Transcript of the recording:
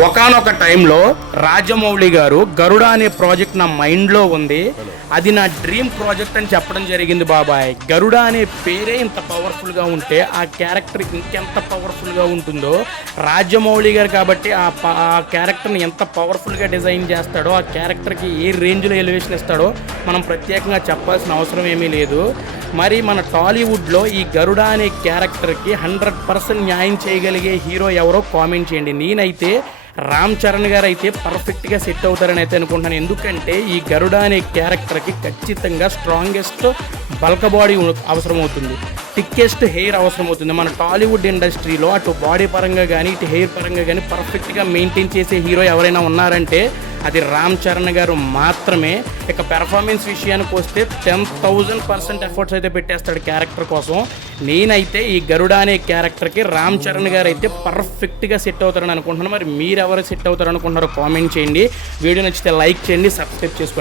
ఒకానొక టైంలో రాజమౌళి గారు గరుడ అనే ప్రాజెక్ట్ నా మైండ్లో ఉంది, అది నా డ్రీమ్ ప్రాజెక్ట్ అని చెప్పడం జరిగింది. బాబాయ్, గరుడ అనే పేరే ఇంత పవర్ఫుల్గా ఉంటే ఆ క్యారెక్టర్ ఇంకెంత పవర్ఫుల్గా ఉంటుందో, రాజమౌళి గారు కాబట్టి ఆ క్యారెక్టర్ని ఎంత పవర్ఫుల్గా డిజైన్ చేస్తాడో, ఆ క్యారెక్టర్కి ఏ రేంజ్లో ఎలివేషన్ ఇస్తాడో మనం ప్రత్యేకంగా చెప్పాల్సిన అవసరం ఏమీ లేదు. మరి మన టాలీవుడ్లో ఈ గరుడ అనే క్యారెక్టర్కి 100% న్యాయం చేయగలిగే హీరో ఎవరో కామెంట్ చేయండి. నేనైతే రామ్ చరణ్ గారు అయితే పర్ఫెక్ట్గా సెట్ అవుతారని అయితే అనుకుంటున్నాను. ఎందుకంటే ఈ గరుడ అనే క్యారెక్టర్కి ఖచ్చితంగా స్ట్రాంగెస్ట్ బల్క్ బాడీ అవసరం అవుతుంది, థిక్కెస్ట్ హెయిర్ అవసరం అవుతుంది. మన టాలీవుడ్ ఇండస్ట్రీలో అటు బాడీ పరంగా కానీ ఇటు హెయిర్ పరంగా కానీ పర్ఫెక్ట్గా మెయింటైన్ చేసే హీరో ఎవరైనా ఉన్నారంటే అది రామ్ చరణ్ గారు మాత్రమే. ఇక పెర్ఫార్మెన్స్ విషయానికి వస్తే 10,000% ఎఫర్ట్స్ అయితే పెట్టేస్తాడు క్యారెక్టర్ కోసం. నేనైతే ఈ గరుడ అనే క్యారెక్టర్కి రామ్ చరణ్ గారు అయితే పర్ఫెక్ట్గా సెట్ అవుతారని అనుకుంటున్నాను. మరి మీరు ఎవరు సెట్ అవుతారనుకుంటున్నారో కామెంట్ చేయండి. వీడియో నచ్చితే లైక్ చేయండి, సబ్స్క్రైబ్ చేసుకోండి.